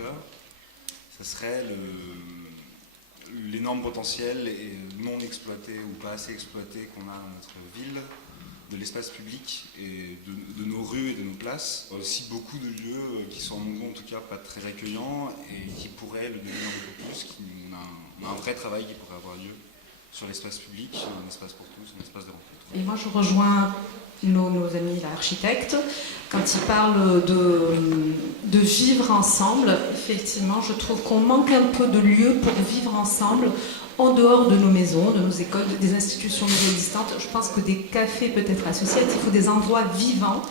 cœur, ce serait l'énorme potentiel non exploité ou pas assez exploité qu'on a dans notre ville, de l'espace public et de nos rues et de nos places. Aussi beaucoup de lieux qui sont en tout cas pas très accueillants et qui pourraient le devenir un peu plus. On a un vrai travail qui pourrait avoir lieu sur l'espace public, un espace pour tous, un espace de rencontre. Et moi je rejoins nos amis architectes quand ils parlent de vivre ensemble. Effectivement, je trouve qu'on manque un peu de lieux pour vivre ensemble en dehors de nos maisons, de nos écoles, des institutions existantes. Je pense que des cafés peut-être associatifs ou des endroits vivants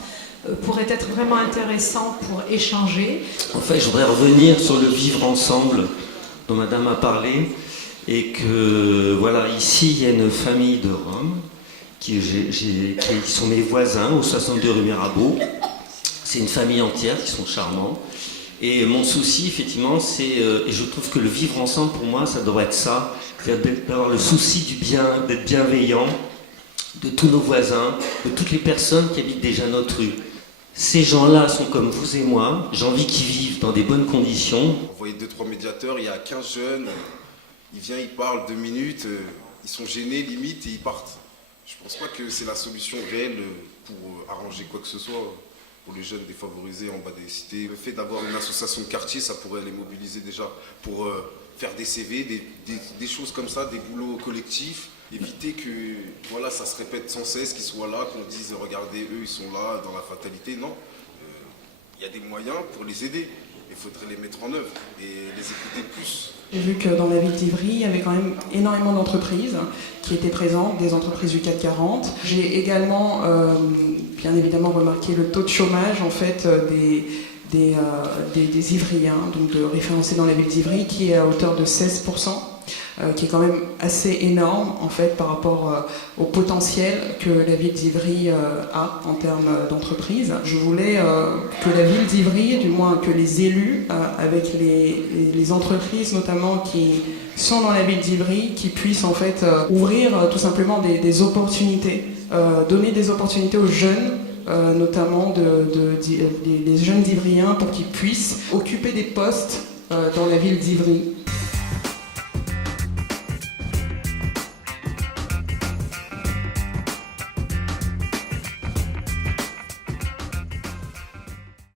pourraient être vraiment intéressants pour échanger. En fait, je voudrais revenir sur le vivre ensemble dont Madame a parlé et que voilà, ici il y a une famille de Roms qui sont mes voisins au 62 rue Mirabeau. C'est une famille entière qui sont charmants. Et mon souci, effectivement, c'est, et je trouve que le vivre ensemble, pour moi, ça devrait être ça, c'est d'avoir le souci du bien, d'être bienveillant de tous nos voisins, de toutes les personnes qui habitent déjà notre rue. Ces gens-là sont comme vous et moi, j'ai envie qu'ils vivent dans des bonnes conditions. On voyait 2-3 médiateurs, il y a 15 jeunes, ils viennent, ils parlent 2 minutes, ils sont gênés limite et ils partent. Je ne pense pas que c'est la solution réelle pour arranger quoi que ce soit pour les jeunes défavorisés en bas des cités. Le fait d'avoir une association de quartier, ça pourrait les mobiliser déjà pour faire des CV, des choses comme ça, des boulots collectifs. Éviter que voilà, ça se répète sans cesse, qu'ils soient là, qu'on dise regardez, eux ils sont là dans la fatalité. Non, il y a des moyens pour les aider. Il faudrait les mettre en œuvre et les écouter plus. J'ai vu que dans la ville d'Ivry, il y avait quand même énormément d'entreprises qui étaient présentes, des entreprises du CAC 40. J'ai également, bien évidemment, remarqué le taux de chômage en fait, des Ivriens, donc référencés dans la ville d'Ivry, qui est à hauteur de 16%. Qui est quand même assez énorme en fait par rapport au potentiel que la ville d'Ivry a en termes d'entreprise. Je voulais que la ville d'Ivry, du moins que les élus, avec les entreprises notamment qui sont dans la ville d'Ivry, qui puissent en fait ouvrir tout simplement des opportunités, donner des opportunités aux jeunes, notamment des jeunes Ivriens pour qu'ils puissent occuper des postes dans la ville d'Ivry.